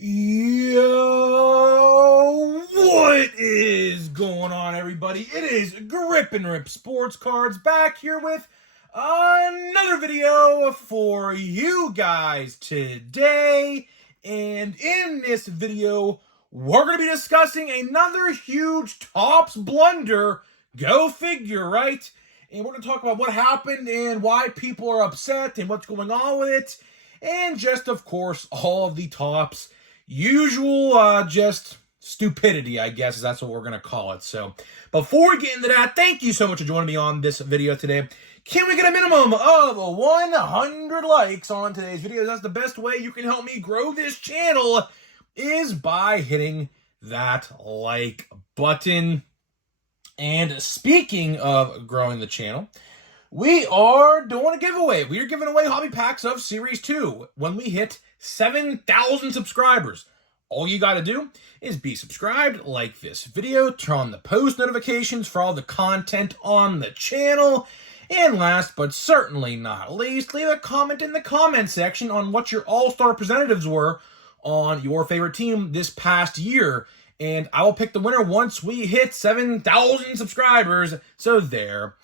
Yo, what is going on, everybody? It is Grip and Rip Sports Cards back here with another video for you guys today. And in this video, we're going to be discussing another huge Topps blunder. Go figure, right? And we're going to talk about what happened and why people are upset and what's going on with it. And just, of course, all of the Topps usual just stupidity, I guess that's what we're going to call it. So before we get into that, thank you so much for joining me on this video today. Can we get a minimum of 100 likes on today's video? That's the best way you can help me grow this channel, is by hitting that like button. And speaking of growing the channel, we are doing a giveaway. We are giving away hobby packs of Series 2 when we hit 7,000 subscribers. All you got to do is be subscribed, like this video, turn on the post notifications for all the content on the channel, and last but certainly not least, leave a comment in the comment section on what your all-star representatives were on your favorite team this past year. And I will pick the winner once we hit 7,000 subscribers. So there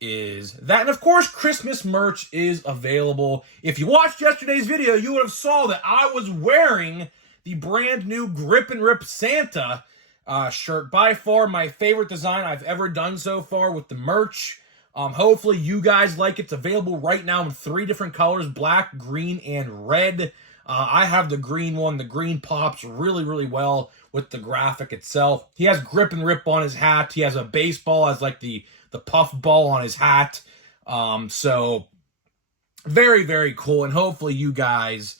is that. And of course, Christmas merch is available. If you watched yesterday's video, you would have saw that I was wearing the brand new Grip and Rip Santa shirt. By far my favorite design I've ever done so far with the merch. Hopefully you guys like it. It's available right now in 3 different colors: black, green, and red. I have the green one. The green pops really, really well with the graphic itself. He has Grip and Rip on his hat. He has a baseball as like the puff ball on his hat. So very, very cool. And hopefully you guys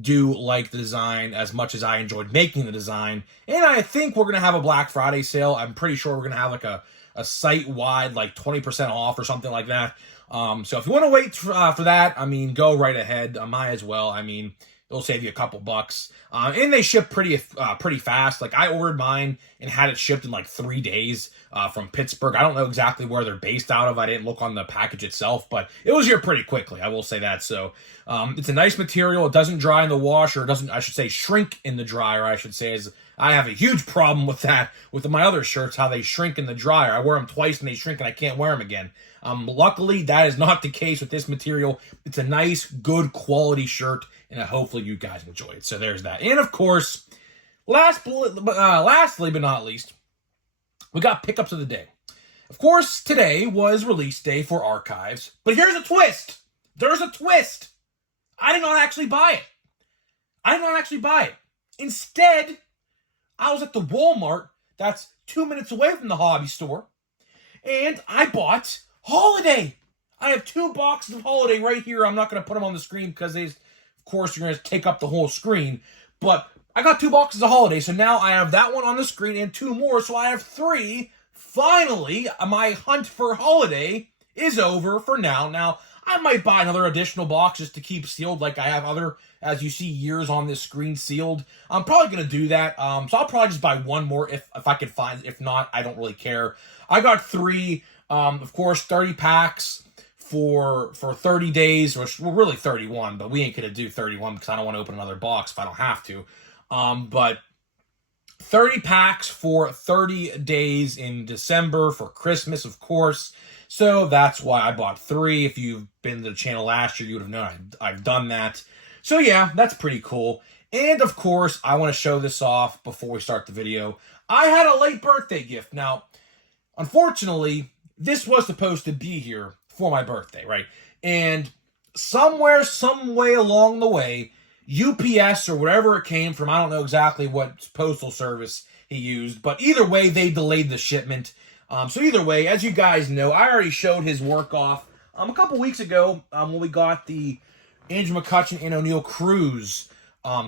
do like the design as much as I enjoyed making the design. And I think we're going to have a Black Friday sale. I'm pretty sure we're going to have like a site-wide like 20% off or something like that. So if you want to wait for that, I mean, go right ahead. I might as well. I mean, it'll save you a couple bucks. And they ship pretty fast. Like, I ordered mine and had it shipped in like 3 days from Pittsburgh. I don't know exactly where they're based out of. I didn't look on the package itself, but it was here pretty quickly. I will say that. So it's a nice material. It doesn't dry in the wash, or it doesn't, I should say, shrink in the dryer, I should say. Is I have a huge problem with that with my other shirts, how they shrink in the dryer. I wear them twice and they shrink and I can't wear them again. Luckily, that is not the case with this material. It's a nice, good quality shirt, and hopefully you guys enjoy it. So there's that. And of course, lastly but not least, we got pickups of the day. Of course, today was release day for Archives, but here's a twist. There's a twist. I did not actually buy it. Instead, I was at the Walmart that's 2 minutes away from the hobby store, and I bought Holiday. I have 2 boxes of Holiday right here. I'm not going to put them on the screen because of course, you're going to take up the whole screen. But I got 2 boxes of Holiday, so now I have that one on the screen and 2 more, so I have 3. Finally, my hunt for Holiday is over for now. Now, I might buy another additional box just to keep sealed, like I have other, as you see, years on this screen sealed. I'm probably going to do that. So I'll probably just buy 1 more if I can find it. If not, I don't really care. I got 3, of course, 30 packs for 30 days, or well, really 31, but we ain't going to do 31 because I don't want to open another box if I don't have to. But 30 packs for 30 days in December for Christmas, of course. So that's why I bought 3. If you've been to the channel last year, you would have known I've done that. So yeah, that's pretty cool. And of course, I want to show this off before we start the video. I had a late birthday gift. Now, unfortunately, this was supposed to be here for my birthday, right? And somewhere, some way along the way, UPS or wherever it came from, I don't know exactly what postal service he used, but either way, they delayed the shipment. So either way, as you guys know, I already showed his work off a couple weeks ago when we got the Andrew McCutchen and O'Neill Cruz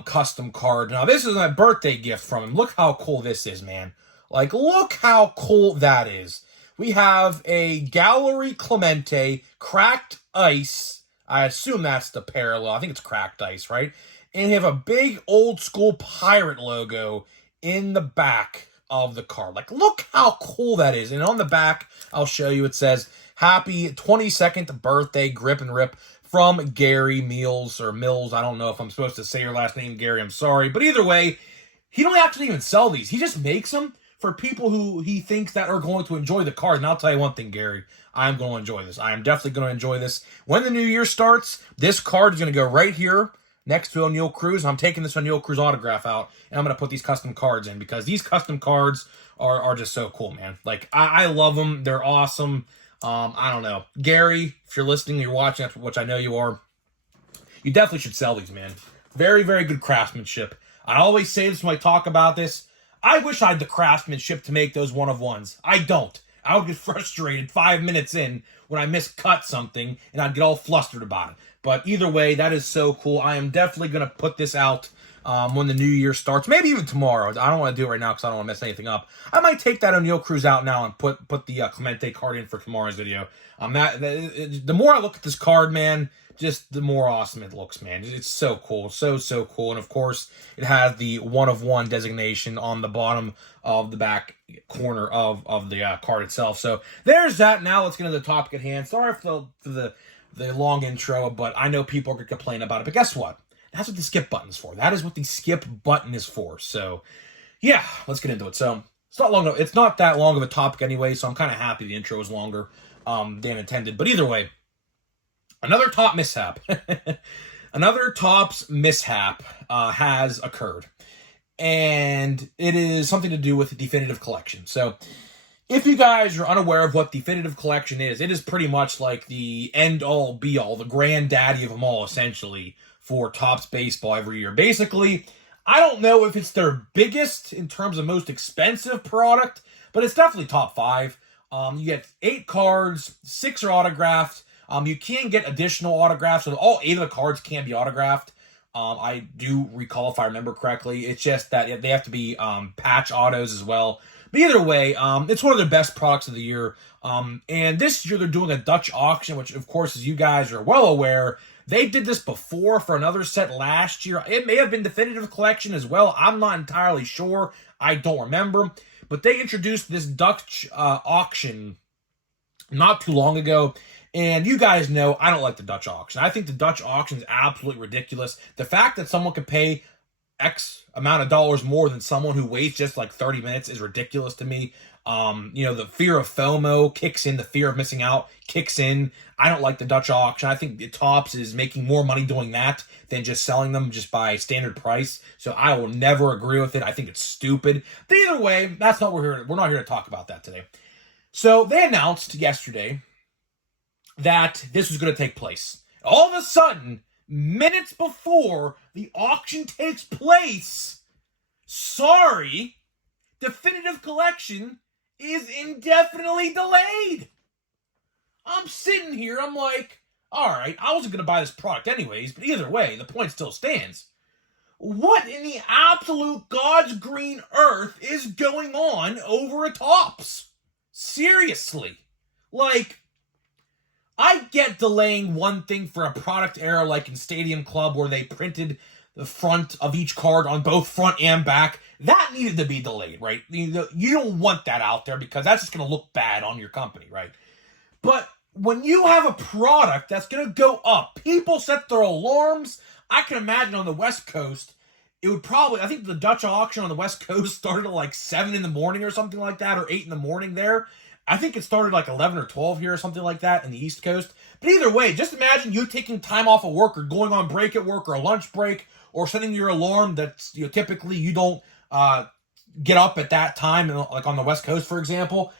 custom card. Now, this is my birthday gift from him. Look how cool this is, man. Like, look how cool that is. We have a Gallery Clemente cracked ice. I assume that's the parallel. I think it's cracked ice, right? And you have a big old school pirate logo in the back of the card. Like, look how cool that is. And on the back, I'll show you, it says, Happy 22nd birthday, Grip and Rip. from Gary Mills. I don't know if I'm supposed to say your last name, Gary. I'm sorry. But either way, he don't actually even sell these. He just makes them for people who he thinks that are going to enjoy the card. And I'll tell you one thing, Gary. I'm going to enjoy this. I am definitely going to enjoy this. When the new year starts, this card is going to go right here next to O'Neal Cruz. I'm taking this O'Neal Cruz autograph out, and I'm going to put these custom cards in because these custom cards are just so cool, man. Like, I love them. They're awesome. I don't know. Gary, if you're listening, you're watching, which I know you are, you definitely should sell these, man. Very, very good craftsmanship. I always say this when I talk about this. I wish I had the craftsmanship to make those one-of-ones. I don't. I would get frustrated 5 minutes in when I miscut something, and I'd get all flustered about it. But either way, that is so cool. I am definitely going to put this out when the new year starts. Maybe even tomorrow. I don't want to do it right now because I don't want to mess anything up. I might take that O'Neal Cruz out now and put the Clemente card in for tomorrow's video. The more I look at this card, man, just the more awesome it looks, man. It's so cool. So cool. And of course, it has the one-of-one designation on the bottom of the back corner of the card itself. So there's that. Now let's get into the topic at hand. Sorry for the long intro, but I know people are going to complain about it. But guess what? That's what the skip button's for. That is what the skip button is for. So, yeah, let's get into it. So, it's not that long of a topic anyway, so I'm kind of happy the intro is longer than intended. But either way, another top mishap. Another Topps mishap has occurred. And it is something to do with the definitive collection. So, if you guys are unaware of what definitive collection is, it is pretty much like the end-all, be-all, the granddaddy of them all, essentially, for Topps baseball every year. Basically, I don't know if it's their biggest in terms of most expensive product, but it's definitely top 5. You get 8 cards, 6 are autographed. You can get additional autographs, so all 8 of the cards can be autographed. I do recall, if I remember correctly, it's just that they have to be patch autos as well. But either way, it's one of their best products of the year. And this year they're doing a Dutch auction, which, of course, as you guys are well aware, they did this before for another set last year. It may have been definitive collection as well. I'm not entirely sure. I don't remember. But they introduced this Dutch auction not too long ago. And you guys know I don't like the Dutch auction. I think the Dutch auction is absolutely ridiculous. The fact that someone could pay X amount of dollars more than someone who waits just like 30 minutes is ridiculous to me. The fear of FOMO kicks in, the fear of missing out kicks in. I don't like the Dutch auction. I think the Topps is making more money doing that than just selling them just by standard price. So I will never agree with it. I think it's stupid. But either way, that's not what we're not here to talk about that today. So they announced yesterday that this was going to take place. All of a sudden, minutes before the auction takes place, definitive collection is indefinitely delayed. I'm sitting here, I'm like, all right, I wasn't going to buy this product anyways, but either way, the point still stands. What in the absolute God's green earth is going on over at Topps? Seriously. Like, I get delaying one thing for a product error like in Stadium Club where they printed the front of each card on both front and back. That needed to be delayed, right? You don't want that out there because that's just going to look bad on your company, right? But when you have a product that's going to go up, people set their alarms. I can imagine on the West Coast, it would probably, I think the Dutch auction on the West Coast started at like 7 in the morning or something like that, or 8 in the morning there. I think it started like 11 or 12 here or something like that in the East Coast. But either way, just imagine you taking time off of work or going on break at work or a lunch break or setting your alarm that's, typically you don't get up at that time, like on the West Coast, for example.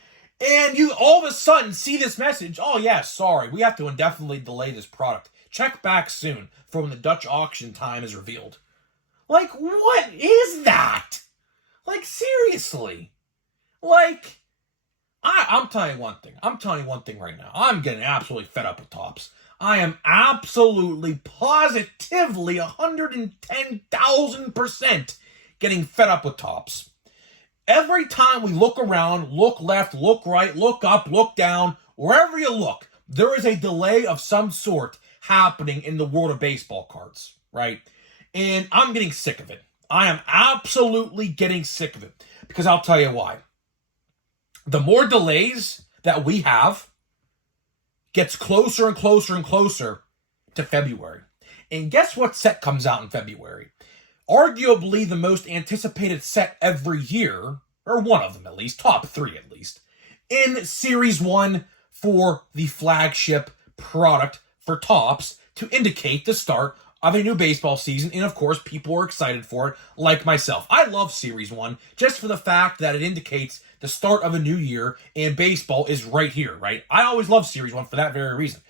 And you all of a sudden see this message, oh yeah, sorry, we have to indefinitely delay this product. Check back soon for when the Dutch auction time is revealed. Like, what is that? Like, seriously. Like, I'm telling you one thing. I'm telling you one thing right now. I'm getting absolutely fed up with Topps. I am absolutely, positively, 110,000% getting fed up with Topps. Every time we look around, look left, look right, look up, look down, wherever you look, there is a delay of some sort happening in the world of baseball cards, right? And I'm getting sick of it. I am absolutely getting sick of it. Because I'll tell you why. The more delays that we have gets closer and closer and closer to February. And guess what set comes out in February? Arguably the most anticipated set every year, or one of them at least, top three at least, in Series 1 for the flagship product for Topps to indicate the start of a new baseball season. And of course, people are excited for it, like myself. I love Series 1 just for the fact that it indicates the start of a new year, and baseball is right here, right? I always love Series 1 for that very reason.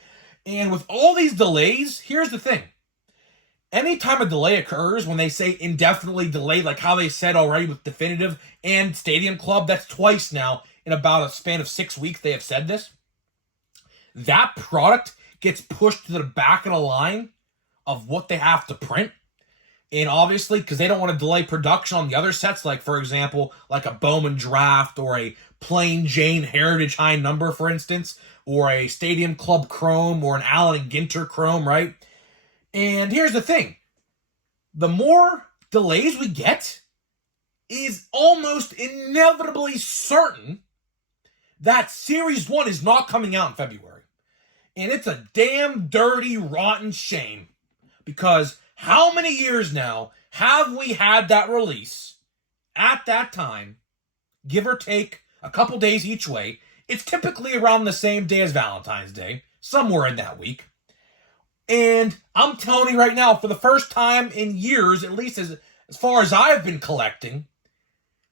And with all these delays, here's the thing. Anytime a delay occurs, when they say indefinitely delayed, like how they said already with Definitive and Stadium Club, that's twice now in about a span of 6 weeks they have said this. That product gets pushed to the back of the line of what they have to print. And obviously, because they don't want to delay production on the other sets, like, for example, like a Bowman Draft or a Plain Jane Heritage High Number, for instance, or a Stadium Club Chrome or an Allen and Ginter Chrome, right? And here's the thing. The more delays we get is almost inevitably certain that Series 1 is not coming out in February. And it's a damn dirty, rotten shame. Because how many years now have we had that release at that time, give or take a couple days each way? It's typically around the same day as Valentine's Day, somewhere in that week. And I'm telling you right now, for the first time in years, at least as far as I've been collecting,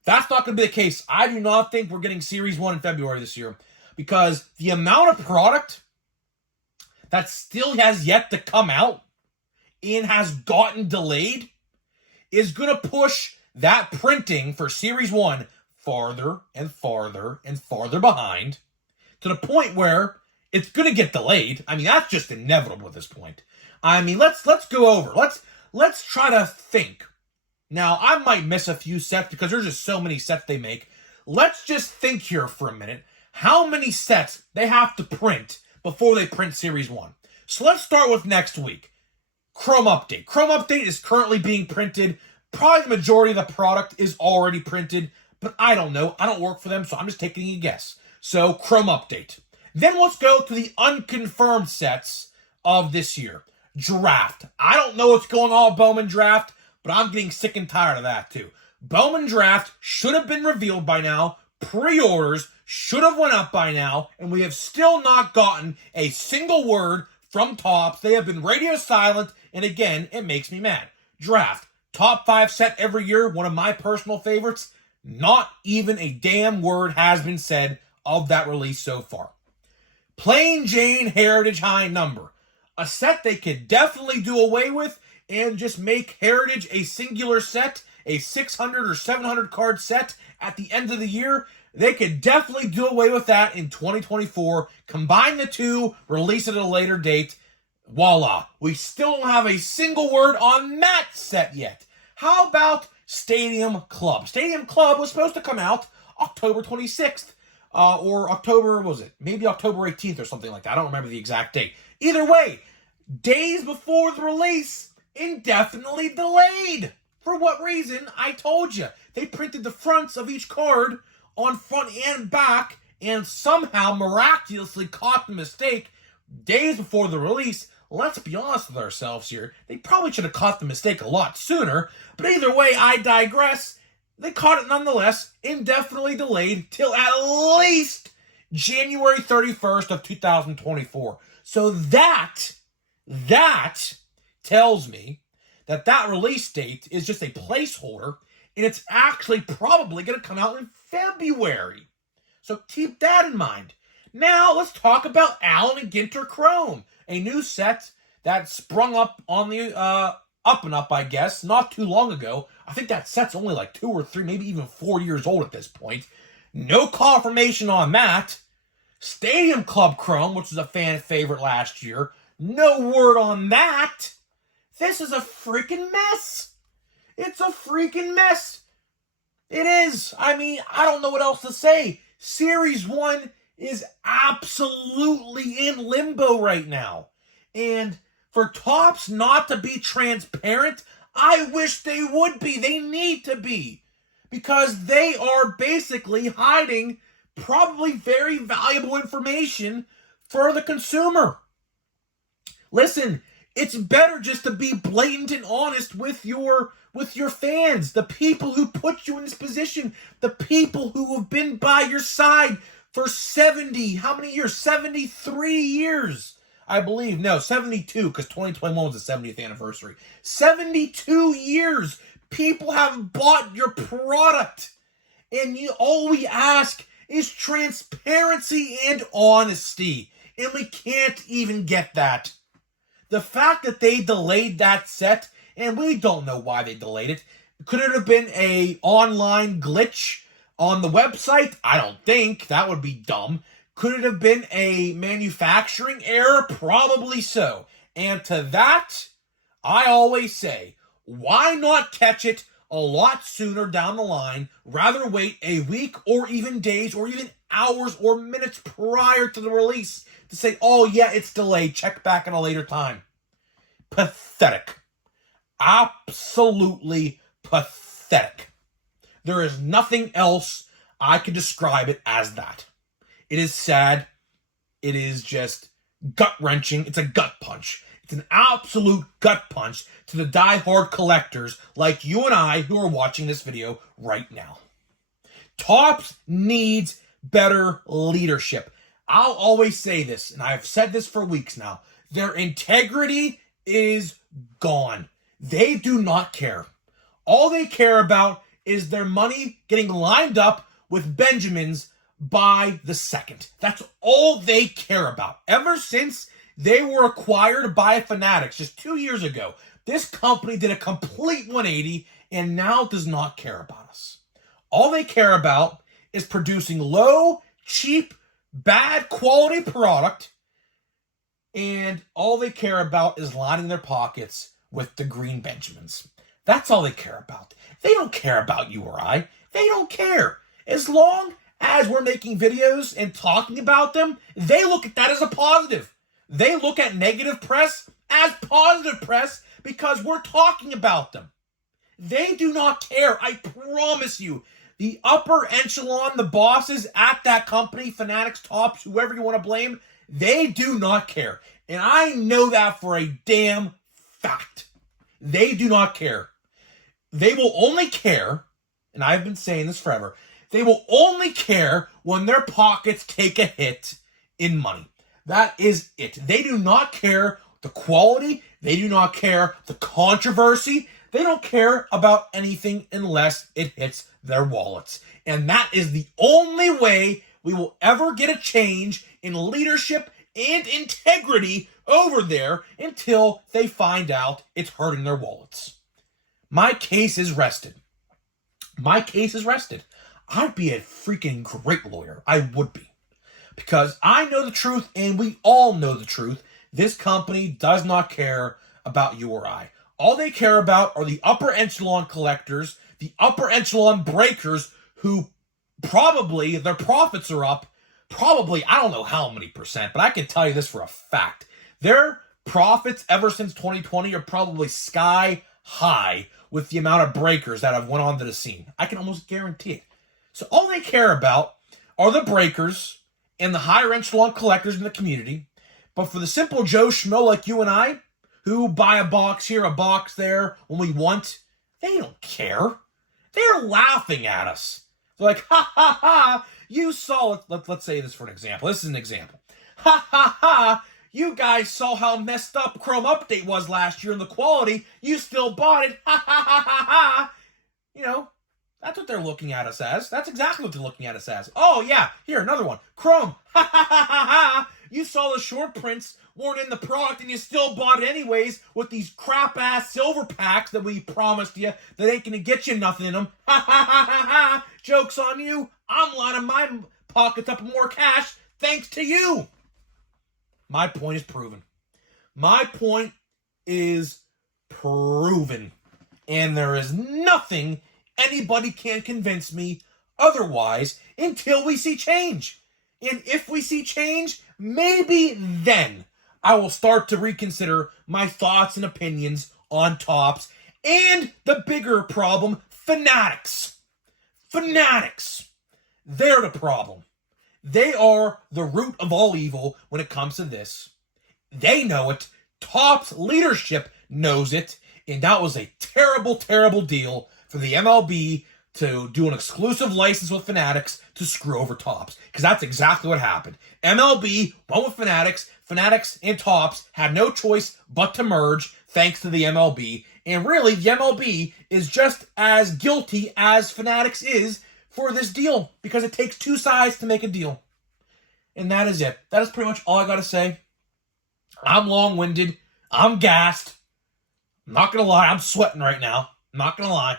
that's not going to be the case. I do not think we're getting Series 1 in February this year, because the amount of product that still has yet to come out and has gotten delayed is going to push that printing for Series 1 farther and farther and farther behind, to the point where it's going to get delayed. I mean, that's just inevitable at this point. I mean, let's go over. Let's try to think. Now, I might miss a few sets because there's just so many sets they make. Let's just think here for a minute how many sets they have to print before they print Series 1. So let's start with next week. Chrome Update. Chrome Update is currently being printed. Probably the majority of the product is already printed, but I don't know. I don't work for them, so I'm just taking a guess. So, Chrome Update. Then let's go to the unconfirmed sets of this year. Draft. I don't know what's going on with Bowman Draft, but I'm getting sick and tired of that too. Bowman Draft should have been revealed by now. Pre-orders should have went up by now, and we have still not gotten a single word from Topps. They have been radio silent, and again, it makes me mad. Draft. Top 5 set every year, one of my personal favorites. Not even a damn word has been said of that release so far. Plain Jane Heritage High Number. A set they could definitely do away with and just make Heritage a singular set, a 600 or 700 card set at the end of the year. They could definitely do away with that in 2024. Combine the two, release it at a later date. Voila. We still don't have a single word on that set yet. How about Stadium Club? Stadium Club was supposed to come out October 26th. Or October, what was it? Maybe October 18th or something like that. I don't remember the exact date. Either way, days before the release, indefinitely delayed. For what reason? I told you. They printed the fronts of each card on front and back and somehow miraculously caught the mistake days before the release. Let's be honest with ourselves here. They probably should have caught the mistake a lot sooner. But either way, I digress. They caught it nonetheless, indefinitely delayed till at least January 31st of 2024. So that tells me that release date is just a placeholder, and it's actually probably going to come out in February. So keep that in mind. Now let's talk about Allen and Ginter Chrome, a new set that sprung up on the up and up, I guess, not too long ago. I think that set's only like 2 or 3, maybe even 4 years old at this point. No confirmation on that. Stadium Club Chrome, which was a fan favorite last year. No word on that. This is a freaking mess. It's a freaking mess. It is. I mean, I don't know what else to say. Series 1 is absolutely in limbo right now. And for Topps not to be transparent, I wish they would be. They need to be. Because they are basically hiding probably very valuable information for the consumer. Listen, It's better just to be blatant and honest with your fans, the people who put you in this position, the people who have been by your side for 70, how many years? 73 years, I believe. No, 72, because 2021 was the 70th anniversary. 72 years. People have bought your product. And all we ask is transparency and honesty. And we can't even get that. The fact that they delayed that set, and we don't know why they delayed it. Could it have been a online glitch on the website? I don't think. That would be dumb. Could it have been a manufacturing error? Probably so. And to that, I always say, why not catch it a lot sooner down the line? Rather wait a week or even days or even hours or minutes prior to the release to say, oh yeah, it's delayed. Check back at a later time. Pathetic. Absolutely pathetic. There is nothing else I could describe it as that. It is sad. It is just gut-wrenching. It's a gut punch. It's an absolute gut punch to the die-hard collectors like you and I who are watching this video right now. Topps needs better leadership. I'll always say this, and I've said this for weeks now. Their integrity is gone. They do not care. All they care about is their money getting lined up with Benjamins by the second. That's all they care about. Ever since they were acquired by Fanatics just 2 years ago, this company did a complete 180 and now does not care about us. All they care about is producing low, cheap, bad quality product, and all they care about is lining their pockets with the green Benjamins. That's all they care about. They don't care about you or I. They don't care. As long as we're making videos and talking about them, they look at that as a positive. They look at negative press as positive press because we're talking about them. They do not care. I promise you. The upper echelon, the bosses at that company, Fanatics, Topps, whoever you want to blame, they do not care. And I know that for a damn fact. They do not care. They will only care, and I've been saying this forever, they will only care when their pockets take a hit in money. That is it. They do not care the quality. They do not care the controversy. They don't care about anything unless it hits their wallets. And that is the only way we will ever get a change in leadership and integrity over there until they find out it's hurting their wallets. My case is rested. My case is rested. I'd be a freaking great lawyer. I would be. Because I know the truth, and we all know the truth. This company does not care about you or I. All they care about are the upper echelon collectors, the upper echelon breakers who probably, their profits are up, probably, I don't know how many percent, but I can tell you this for a fact. Their profits ever since 2020 are probably sky high with the amount of breakers that have went onto the scene. I can almost guarantee it. So all they care about are the breakers and the higher echelon collectors in the community. But for the simple Joe Schmo like you and I, who buy a box here, a box there, when we want, they don't care. They're laughing at us. They're like, ha, ha, ha, you saw it. Let's say this for an example. This is an example. Ha, ha, ha, you guys saw how messed up Chrome Update was last year in the quality. You still bought it. Ha, ha, ha, ha, ha. You know, that's what they're looking at us as. That's exactly what they're looking at us as. Oh, yeah, here, another one. Chrome. Ha, ha, ha, ha, ha. You saw the short prints weren't in the product and you still bought it anyways with these crap-ass silver packs that we promised you that ain't gonna get you nothing in them. Ha, ha, ha, ha, ha. Joke's on you. I'm lining my pockets up with more cash thanks to you. My point is proven. My point is proven. And there is nothing anybody can convince me otherwise until we see change. And if we see change, maybe then I will start to reconsider my thoughts and opinions on Topps and the bigger problem, Fanatics. Fanatics. They're the problem. They are the root of all evil when it comes to this. They know it. Topps leadership knows it, and that was a terrible, terrible deal for the MLB to do an exclusive license with Fanatics to screw over Topps. Because that's exactly what happened. MLB went with Fanatics. Fanatics and Topps had no choice but to merge thanks to the MLB. And really, the MLB is just as guilty as Fanatics is for this deal. Because it takes two sides to make a deal. And that is it. That is pretty much all I got to say. I'm long-winded. I'm gassed. I'm not going to lie. I'm sweating right now. I'm not going to lie.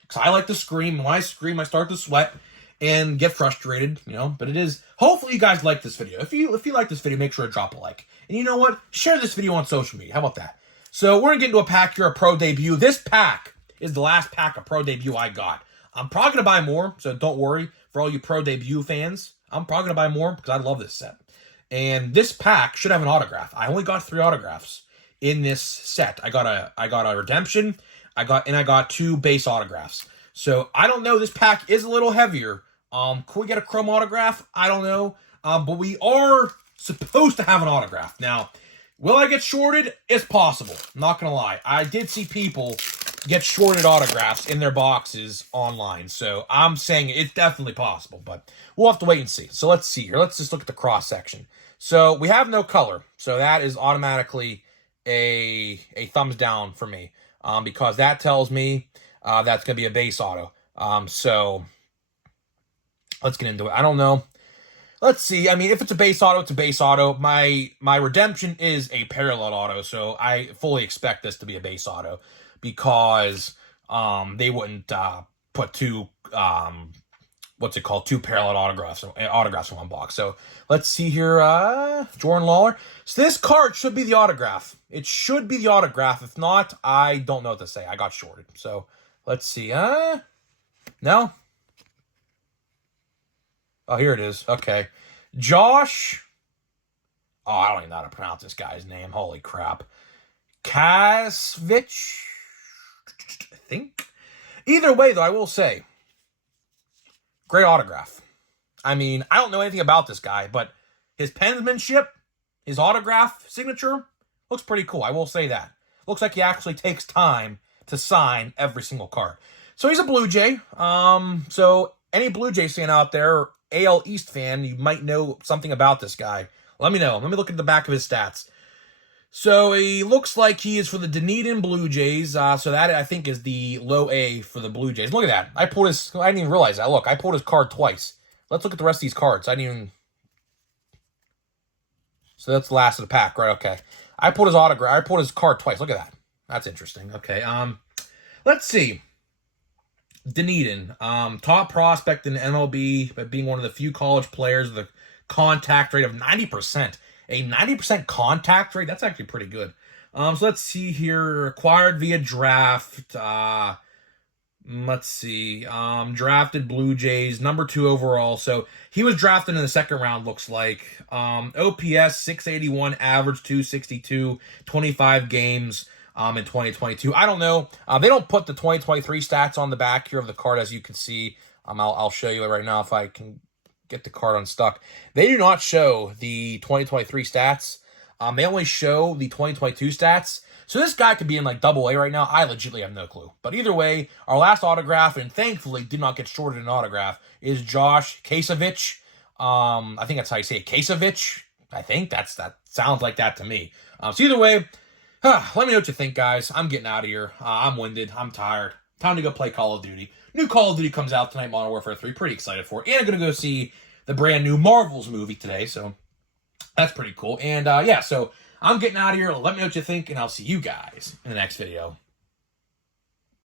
Because I like to scream. When I scream, I start to sweat and get frustrated, you know. But it is... Hopefully you guys like this video. If you like this video, make sure to drop a like. And you know what? Share this video on social media. How about that? So we're going to get into a pack here, a Pro Debut. This pack is the last pack of Pro Debut I got. I'm probably going to buy more, so don't worry. For all you Pro Debut fans, I'm probably going to buy more because I love this set. And this pack should have an autograph. I only got 3 autographs in this set. I got a redemption. I got 2 base autographs. So I don't know. This pack is a little heavier. Could we get a chrome autograph? I don't know. But we are supposed to have an autograph. Now, will I get shorted? It's possible. I'm not gonna lie. I did see people get shorted autographs in their boxes online. So I'm saying it's definitely possible, but we'll have to wait and see. So let's see here. Let's just look at the cross section. So we have no color. So that is automatically a thumbs down for me. Because that tells me that's going to be a base auto. So let's get into it. I don't know. Let's see. I mean, if it's a base auto, it's a base auto. My redemption is a parallel auto, so I fully expect this to be a base auto because they wouldn't put 2 2 parallel autographs in one box. So let's see here. Jordan Lawler. So this card should be the autograph. It should be the autograph. If not, I don't know what to say. I got shorted. So let's see. No. Oh, here it is. Okay. Josh. Oh, I don't even know how to pronounce this guy's name. Holy crap. Kasvich. I think. Either way, though, I will say. Great autograph. I mean, I don't know anything about this guy, but his penmanship, his autograph signature, looks pretty cool. I will say that. Looks like he actually takes time to sign every single card. So he's a Blue Jay. So any Blue Jays fan out there, AL East fan, you might know something about this guy. Let me know. Let me look at the back of his stats. So he looks like he is for the Dunedin Blue Jays. So that, I think, is the low A for the Blue Jays. Look at that. I didn't even realize that. Look, I pulled his card twice. Let's look at the rest of these cards. I didn't even... So that's the last of the pack, right? Okay. I pulled his autograph. I pulled his card twice. Look at that. That's interesting. Okay. Let's see. Dunedin. Top prospect in the MLB, but being one of the few college players with a contact rate of 90%. A 90% contact rate, that's actually pretty good. So let's see here. Acquired via draft. Let's see. Drafted Blue Jays, number 2 overall. So he was drafted in the 2nd round, looks like. OPS 681, average 262, 25 games in 2022. I don't know. They don't put the 2023 stats on the back here of the card, as you can see. I'll show you right now if I can get the card unstuck. They do not show the 2023 stats. They only show the 2022 stats. So this guy could be in like double A right now. I legitimately have no clue. But either way, our last autograph, and thankfully did not get shorted an autograph, is Josh Kasevich. I think that's how you say it. Kasevich. I think that sounds like that to me. So either way, let me know what you think, guys. I'm getting out of here. I'm winded. I'm tired. Time to go play Call of Duty. New Call of Duty comes out tonight, Modern Warfare 3. Pretty excited for it. And I'm going to go see the brand new Marvels movie today, so that's pretty cool. And yeah, so I'm getting out of here. Let me know what you think, and I'll see you guys in the next video.